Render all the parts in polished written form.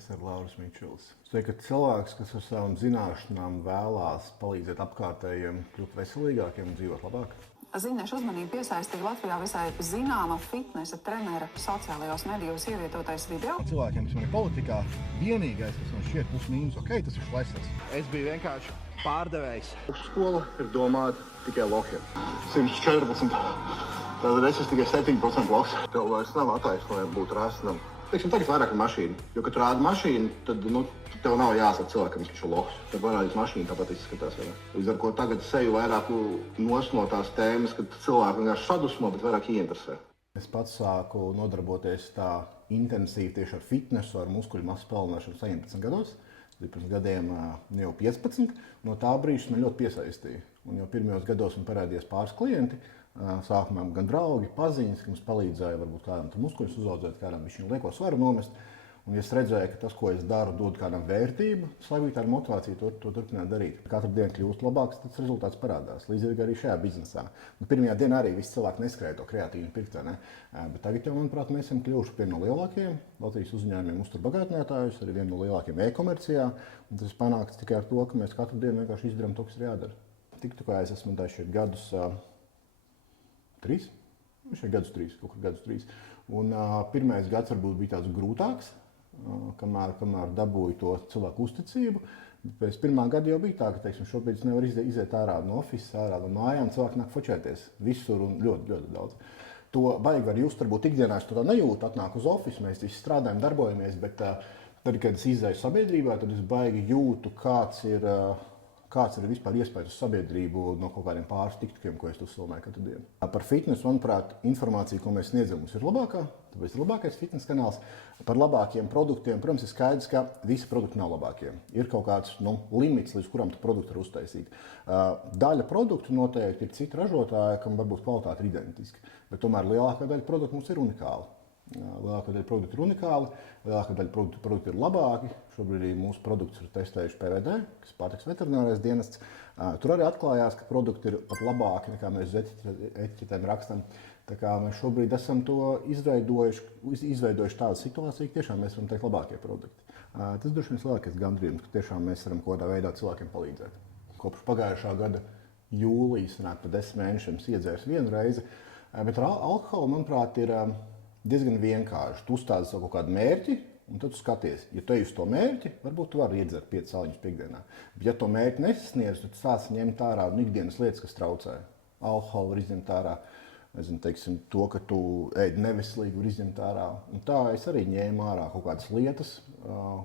Es esmu Lauris Mičulis. Es teiktu, ka cilvēks, kas ar savām zināšanām vēlās palīdzēt apkārtējiem kļūt veselīgākiem un dzīvot labāk. Zinātnieku uzmanību piesaistīja Latvijā visai zināma fitnesa trenera sociālajos medijos ievietotais video. Cilvēkiem, kas man ir politikā, vienīgais, kas man šķiet plus-mínus ok, tas ir šlesas. Es biju vienkārši pārdevējs. Skola ir domāta tikai lokiem. 114. Tātad es esmu tikai 7% loks. Tev vairs nav attaisnojumi būt rasnam. Tagad vairāk ir mašīna. Jo, kad tu rādi mašīnu, tad tev nav jāsaka cilvēkam, ka viņš ir loks. Tad parādīt mašīnu, tāpat izskatās. Līdz ar ko tagad seju vairāk nos no tās tēmas, kad cilvēku vienkārši sadusmo, bet vairāk ieinteresē. Es pats sāku nodarboties tā intensīvi tieši ar fitnesu, ar muskuļu masas palielināšanu 17 gados. Pirms gadiem jau 15. No tā brīža man ļoti piesaistīja. Un jau pirmajos gados man parādījās pāris klienti. Sākumā gan draugi, paziņas, ka mums palīdzēja varbūt kādam muskuļus uzaudzēt, kādam viņš viņu lieko svaru nomest. Un es redzēju, ka tas, ko es daru, dod kādam vērtību, es lai būtu tāda motivācija to turpināt darīt. Katru dienu kļūst labāks, tas rezultāts parādās. Līdzīgi arī šajā biznesā. Pirmajā dienā arī visi cilvēki neskrēja to kreatīnu pirkt, ne? Bet tagad jau, manuprāt, mēs esam kļuvuši vieni no lielākajiem Latvijas uzņēmumiem uzturbagātinātājus, arī vieni no lielākajiem e-komercijā. Un tas panākts tikai ar to, ka mēs katru dienu vienkārši izdarām to, kas ir jādara. TikTokā es esmu šeit gadus 3. Šeit gadus 3. Un pirmais gads varbūt bija tāds grūtāks, kamēr dabūju to cilvēku uzticību. Pēc pirmā gada jau bija tā, ka, teiksim, šobrīd es nevaru iziet ārā no ofisa, ārā no mājām, cilvēki nāk fočēties visur un ļoti, ļoti daudz. To baigi var just, varbūt ikdienā es to tā nejūtu, atnāk uz ofisu, mēs visi strādājam, darbojamies, bet tad, kad es izēju sabiedrībā, tad es baigi jūtu, kāds ir vispār iespējas uz sabiedrību no kaut kādiem pāris tiktokiem, ko es uzfilmēju katru dienu. Par fitnesu, manuprāt, informācija, ko mēs sniedzam, mums ir labākā, tāpēc ir labākais fitnes kanāls. Par labākiem produktiem, protams, ir skaidrs, ka visi produkti nav labākie. Ir kaut kāds limits, līdz kuram tu produktu var uztaisīt. Daļa produktu noteikti ir citi ražotāji, kam varbūt kvalitāte ir identiska, bet tomēr lielākā daļa produktu mums ir unikāla. Lielākā daļa produktu ir unikāli, lielākā daļa produktu ir labāki. Šobrīd arī mūsu produktus ir testējuši PVD, kas pārtiks veterinārais dienests. Tur arī atklājās, ka produkti ir pat labāki, nekā mēs uz etiķetēm rakstam. Tā kā mēs šobrīd esam to izveidojuši tādu situāciju, ka tiešām mēs varam teikt labākie produkti. Tas droši vien lielākais gandrījums, ka tiešām mēs varam kaut kādā veidā cilvēkiem palīdzēt. Kopš pagājušā gada jūlijas pa 10 mēnešiem iedzērs vienu reizi, bet ar alkoholu, manuprāt, ir diezgan vienkārši. Tu uzstādi savu kaut kādu mērķi, un tad tu skaties. Ja tu ej uz to mērķi, varbūt tu vari iedzert 5 saliņus piekdienā. Bet ja to mērķi nesasniedz, tad tu sāc ņemt ārā ikdienas lietas, kas traucē. Alkoholu var izņemt ārā, teiksim, to, ka tu ēd neveselīgi, var izņemt ārā. Un tā es arī ņēmu ārā kaut kādas lietas,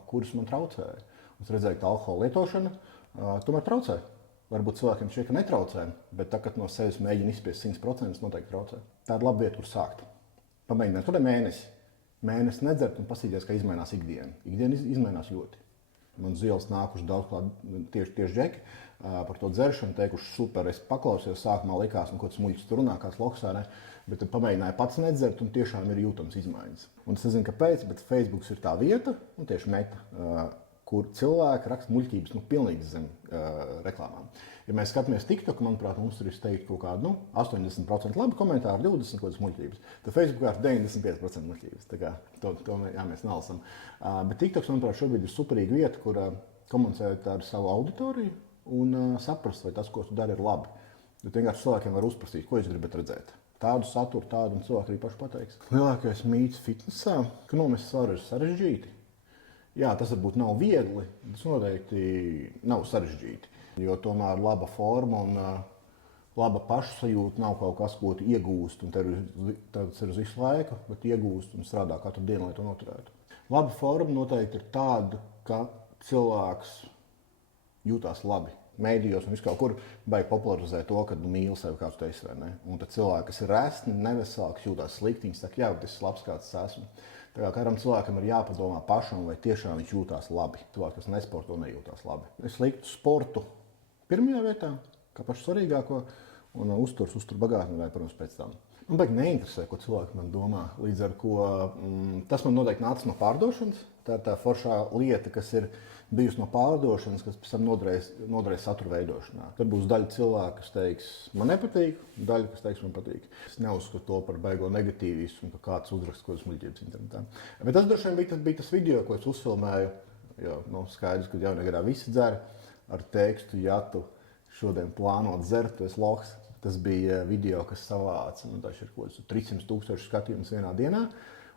kuras man traucēja. Es redzēju, ka alkohola lietošana tomēr traucē. Varbūt cilvēkiem šķiet, ka netraucē, bet tā, kad no sevis mēģina izspiest 100%, noteikti traucē. Tā ir laba vieta, kur sākt. Pamēģināt to mēnesi. Mēnesi nedzert un paskatīties, kā izmainās ikdiena. Ikdiena izmainās ļoti. Man uz ielas nākuši daudz tieši džeki par to dzeršanu, teikuši super, es paklausījos, sākumā likās, ko tas muļķis tur runā, kāds loksā, ne? Bet tad pamēģināju pats nedzert un tiešām ir jūtams izmaiņas. Un es nezinu, kāpēc, bet Facebooks ir tā vieta, tieši meta, kur cilvēki raksta muļķības pilnīgi zem reklāmām. Ja mēs skatāmies TikTok, manuprāt, mums tur ir teikti kaut kādu 80% labi komentāri, 20% kaut kādas muļķības. Tad Facebookā ir 95% muļķības. Tā kā to mēs nelasam. Bet TikToks, manuprāt, šobrīd ir superīga vieta, kur komunicēt ar savu auditoriju un saprast, vai tas, ko tu dari, ir labi. Jo vienkārši cilvēkiem var uzprasīt, ko jūs gribat redzēt. Tādu saturu, tādu un cilvēki arī paši pateiks. Lielākais mīts fitnesā, ka nomest svaru ir sarežģīti. Jā, tas varbūt nav viegli, tas noteikti nav sarežģīti. Jo tomēr laba forma un laba pašsajūta nav kaut kas, ko tu iegūst un tas ir uz visu laiku, bet iegūst un strādā katru dienu, lai to noturētu. Laba forma noteikti ir tāda, ka cilvēks jūtās labi. Mēdījos un viskaut kur baigi popularizē to, ka mīli sevi kāds tu esi, vai ne? Un tad cilvēki, kas ir resni, neveseli, kas jūtās slikti, viņi saka, jā, bet es labs kāds esmu. Tā kā katram cilvēkam ir jāpadomā pašam, vai tiešām viņš jūtās labi. Cilvēki, kas nesporto, nejūtās labi. Es liktu sportu pirmajā vietā, kā pašu svarīgāko, un uzturbagātinātāju, protams, pēc tam. Man baigi neinteresē, ko cilvēki man domā. Līdz ar ko tas man noteikti nāca no pārdošanas. Tā ir tā foršā lieta, kas ir bijusi no pārdošanas, kas pēc tam noderēs satura veidošanā. Tad būs daļa cilvēku, kas teiks, man nepatīk, daļa, kas teiks, man patīk. Es neuzskatu to par baigo negatīvismu, ka kāds uzraksta kaut kādas muļķības internetā. Bet tas droši vien bija tas video, ko es uzfilmēju, jo skaidrs, ka jaunajā gadā visi dzer ar tekstu, ja tu šodien plānot dzert, tu esi lohs. Tas bija video, kas savāca, tas ir kaut kāds 300,000 skatījumus vienā dienā.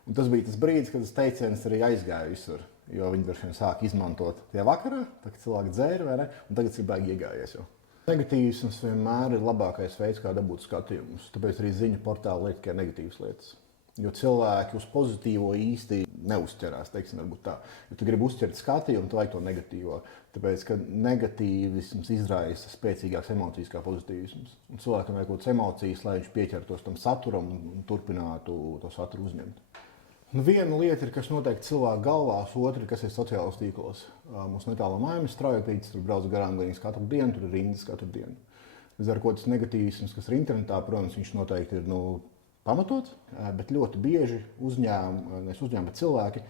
Un tas bija tas brīdis, kad tas teiciens arī aizgāja visur. Jo viņi droši vien sāk izmantot tie vakarā, tad cilvēki dzēra, vai ne? Un tagad ir baigi iegājies jau. Negatīvisms vienmēr ir labākais veids, kā dabūt skatījumus. Tāpēc arī ziņu portāli liek tikai negatīvas lietas. Jo cilvēki uz pozitīvo īsti neuzķerās, teiksim, varbūt tā. Ja tu gribi uzķert skatījumu, tu vajag to negatīvo. Tāpēc, ka negatīvisms izraisa spēcīgākas emocijas kā pozitīvisms. Un cilvēkam vajag kaut kādas emocijas, lai viņš pieķertos tam saturam un turpinātu to saturu uzņemt. Nu, viena lieta ir, kas noteikti cilvēku galvās, otra ir, kas ir sociālos tīklos. Mums netālu no mājas straujapītis, tur brauc garām gandrīz katru dienu, tur ir rindas katru dienu. Līdz ar ko tas negatīvisms, kas ir internetā, protams, viņš noteikti ir pamatots, bet ļoti bieži uzņēmumi, bet cilvēki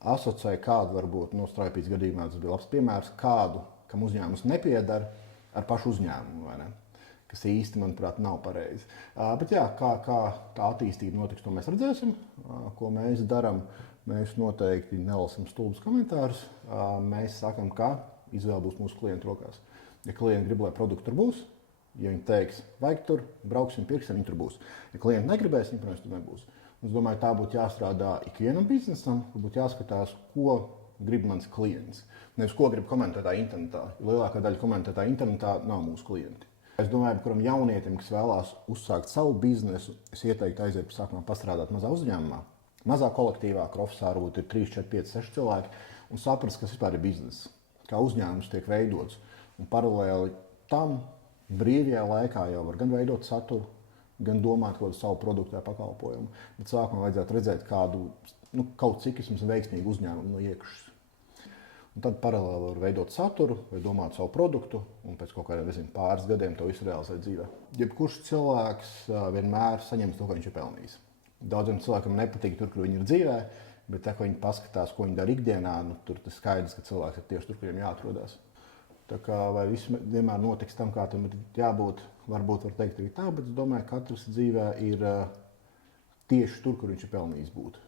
asociē kādu, varbūt, straujapītis gadījumā tas bija labs piemērs, kādu, kam uzņēmums nepiedara, ar pašu uzņēmumu, vai ne? Kas īsti, manuprāt, nav pareizi. Bet jā, kā tā attīstība notiks, to mēs redzēsim. Ko mēs darām, mēs noteikti nelasam stulbus komentārus. Mēs sakam, ka izvēle būs mūsu klientu rokās. Ja klienti grib, lai produkti tur būs, ja viņi teiks, vajag tur, brauksim, pirksim, viņi tur būs. Ja klienti negribēs, viņi, protams, tur nebūs. Es domāju, tā būtu jāstrādā ikvienam biznesam, ka būtu jāskatās, ko grib mans klients. Nevis, ko grib komentētāji internetā. Lielākā daļa komentētāji internetā nav mūsu klienti. Es domāju, ka kuram jaunietim, kas vēlās uzsākt savu biznesu, es ieteiktu aiziet pa sākumā pastrādāt mazā uzņēmumā. Mazā kolektīvā, kur ofisā varbūt ir 3, 4, 5, 6 cilvēki, un saprast, kas vispār ir bizness, kā uzņēmums tiek veidots. Un paralēli tam brīvajā laikā jau var gan veidot saturu, gan domāt kaut kādu savu produktu vai pakalpojumu. Bet sākumā vajadzētu redzēt kādu, kaut cik vismaz veiksmīgu uzņēmumu no iekšas. Un tad paralēli var veidot saturu vai domāt savu produktu, un pēc kaut kādiem pāris gadiem to visu realizēt dzīvē. Jebkurš cilvēks vienmēr saņems to, ko viņš ir pelnījis. Daudziem cilvēkiem nepatīk tur, kur viņi ir dzīvē, bet tā, ko viņi paskatās, ko viņi dara ikdienā, tur tas skaidrs, ka cilvēks ir tieši tur, kur viņam jāatrodas. Tā kā vai viss vienmēr notiks tam, kā tam ir jābūt, varbūt var teikt arī tā, bet es domāju, ka katrs dzīvē ir tieši tur, kur viņš ir pelnījis būt.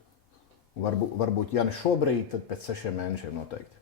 Un varbūt, ja ne šobrīd, tad pēc 6 mēnešiem noteikti.